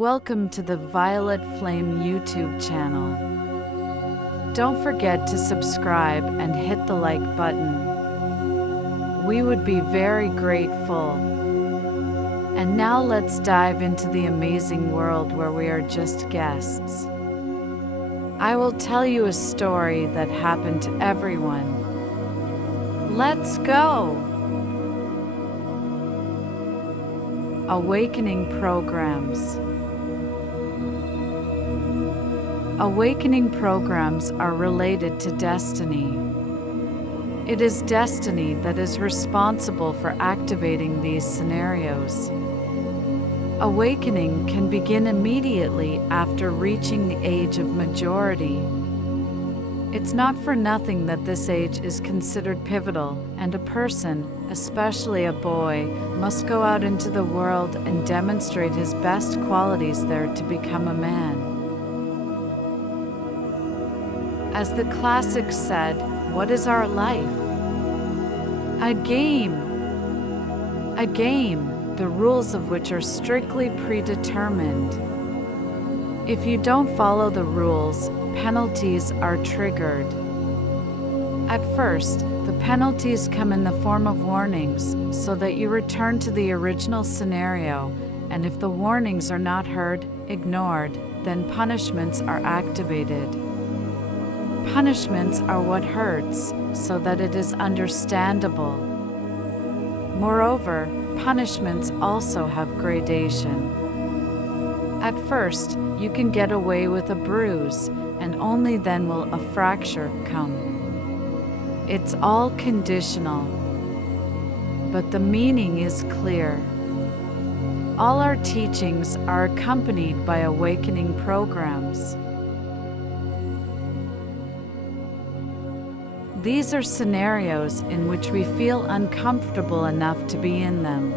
Welcome to the Violet Flame YouTube channel. Don't forget to subscribe and hit the like button. We would be very grateful. And now let's dive into the amazing world where we are just guests. I will tell you a story that happened to everyone. Let's go! Awakening programs. Awakening programs are related to destiny. It is destiny that is responsible for activating these scenarios. Awakening can begin immediately after reaching the age of majority. It's not for nothing that this age is considered pivotal, and a person, especially a boy, must go out into the world and demonstrate his best qualities there to become a man. As the classics said, what is our life? A game. A game, the rules of which are strictly predetermined. If you don't follow the rules, penalties are triggered. At first, the penalties come in the form of warnings, so that you return to the original scenario, and if the warnings are not heard, ignored, then punishments are activated. Punishments are what hurts, so that it is understandable. Moreover, punishments also have gradation. At first, you can get away with a bruise, and only then will a fracture come. It's all conditional, but the meaning is clear. All our teachings are accompanied by awakening programs. These are scenarios in which we feel uncomfortable enough to be in them.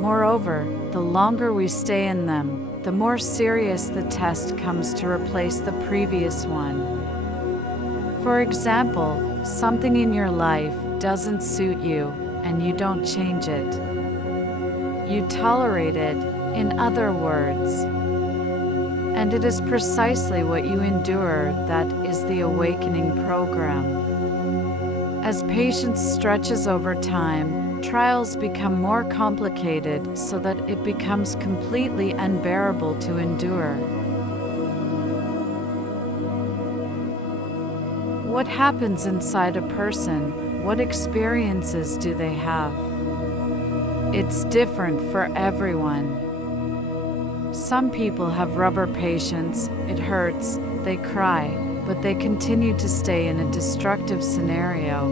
Moreover, the longer we stay in them, the more serious the test comes to replace the previous one. For example, something in your life doesn't suit you, and you don't change it. You tolerate it, in other words. And it is precisely what you endure that is the awakening program. As patience stretches over time, trials become more complicated so that it becomes completely unbearable to endure. What happens inside a person? What experiences do they have? It's different for everyone. Some people have rubber patience, it hurts, they cry, but they continue to stay in a destructive scenario.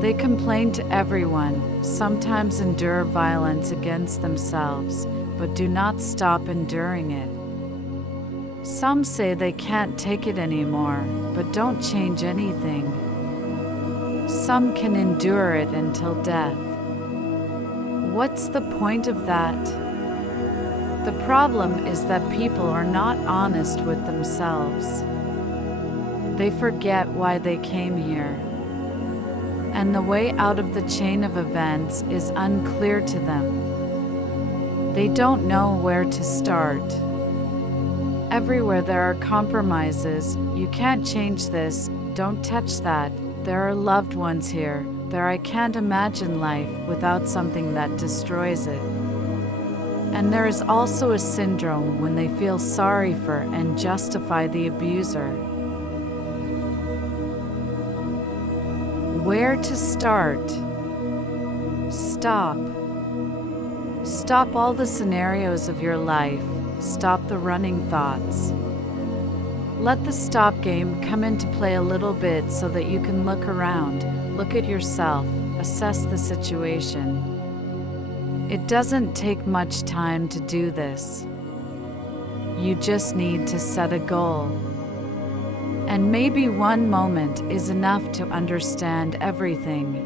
They complain to everyone, sometimes endure violence against themselves, but do not stop enduring it. Some say they can't take it anymore, but don't change anything. Some can endure it until death. What's the point of that? The problem is that people are not honest with themselves. They forget why they came here. And the way out of the chain of events is unclear to them. They don't know where to start. Everywhere there are compromises. You can't change this, don't touch that. There are loved ones here. There I can't imagine life without something that destroys it. And there is also a syndrome when they feel sorry for and justify the abuser. Where to start? Stop. Stop all the scenarios of your life. Stop the running thoughts. Let the stop game come into play a little bit so that you can look around, look at yourself, assess the situation. It doesn't take much time to do this. You just need to set a goal. And maybe one moment is enough to understand everything.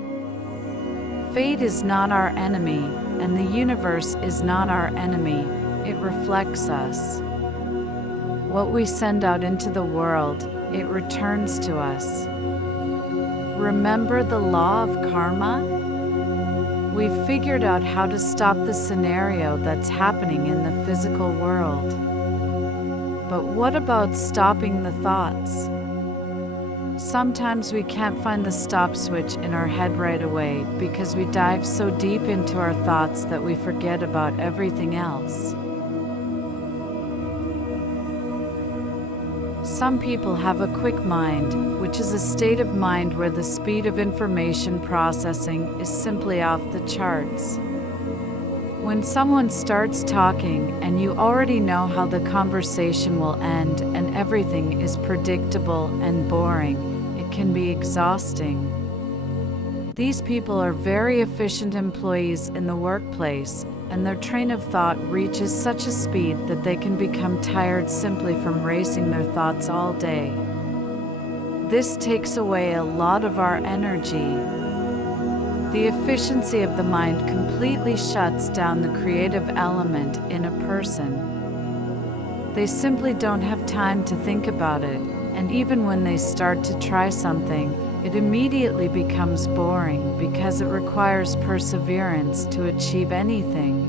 Fate is not our enemy, and the universe is not our enemy. It reflects us. What we send out into the world, it returns to us. Remember the law of karma? We've figured out how to stop the scenario that's happening in the physical world. But what about stopping the thoughts? Sometimes we can't find the stop switch in our head right away because we dive so deep into our thoughts that we forget about everything else. Some people have a quick mind, which is a state of mind where the speed of information processing is simply off the charts. When someone starts talking and you already know how the conversation will end and everything is predictable and boring, it can be exhausting. These people are very efficient employees in the workplace, and their train of thought reaches such a speed that they can become tired simply from racing their thoughts all day. This takes away a lot of our energy. The efficiency of the mind completely shuts down the creative element in a person. They simply don't have time to think about it, and even when they start to try something, it immediately becomes boring because it requires perseverance to achieve anything.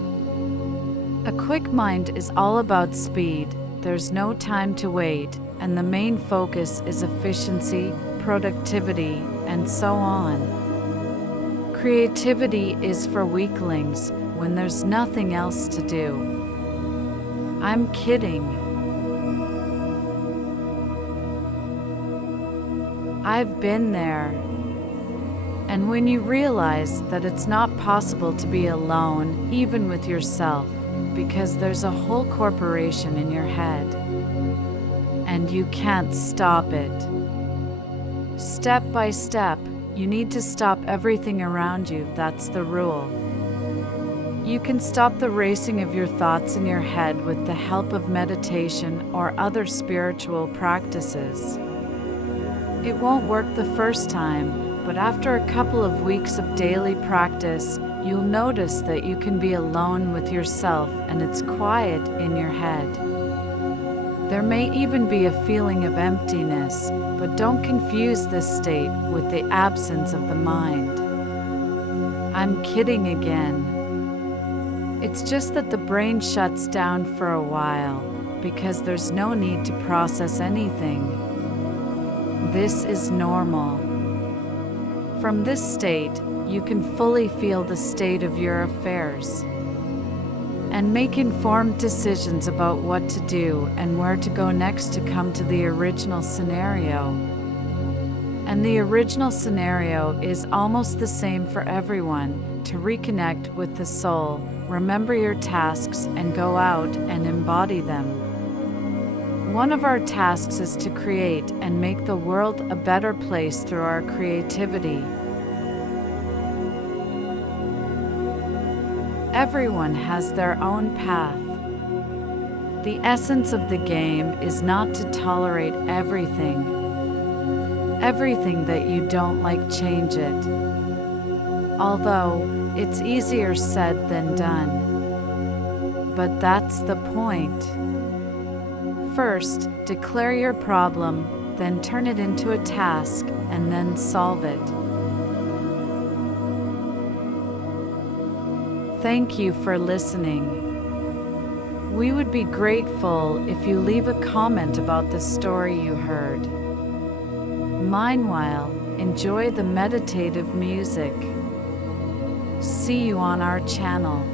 A quick mind is all about speed. There's no time to wait, and the main focus is efficiency, productivity, and so on. Creativity is for weaklings when there's nothing else to do. I'm kidding. I've been there. And when you realize that it's not possible to be alone, even with yourself, because there's a whole corporation in your head, and you can't stop it. Step by step, you need to stop everything around you. That's the rule. You can stop the racing of your thoughts in your head with the help of meditation or other spiritual practices. It won't work the first time, but after a couple of weeks of daily practice, you'll notice that you can be alone with yourself and it's quiet in your head. There may even be a feeling of emptiness, but don't confuse this state with the absence of the mind. I'm kidding again. It's just that the brain shuts down for a while because there's no need to process anything. This is normal. From this state, you can fully feel the state of your affairs and make informed decisions about what to do and where to go next to come to the original scenario. And the original scenario is almost the same for everyone: to reconnect with the soul, remember your tasks, and go out and embody them. One of our tasks is to create and make the world a better place through our creativity. Everyone has their own path. The essence of the game is not to tolerate everything. Everything that you don't like, change it. Although it's easier said than done. But that's the point. First, declare your problem, then turn it into a task, and then solve it. Thank you for listening. We would be grateful if you leave a comment about the story you heard. Meanwhile, enjoy the meditative music. See you on our channel.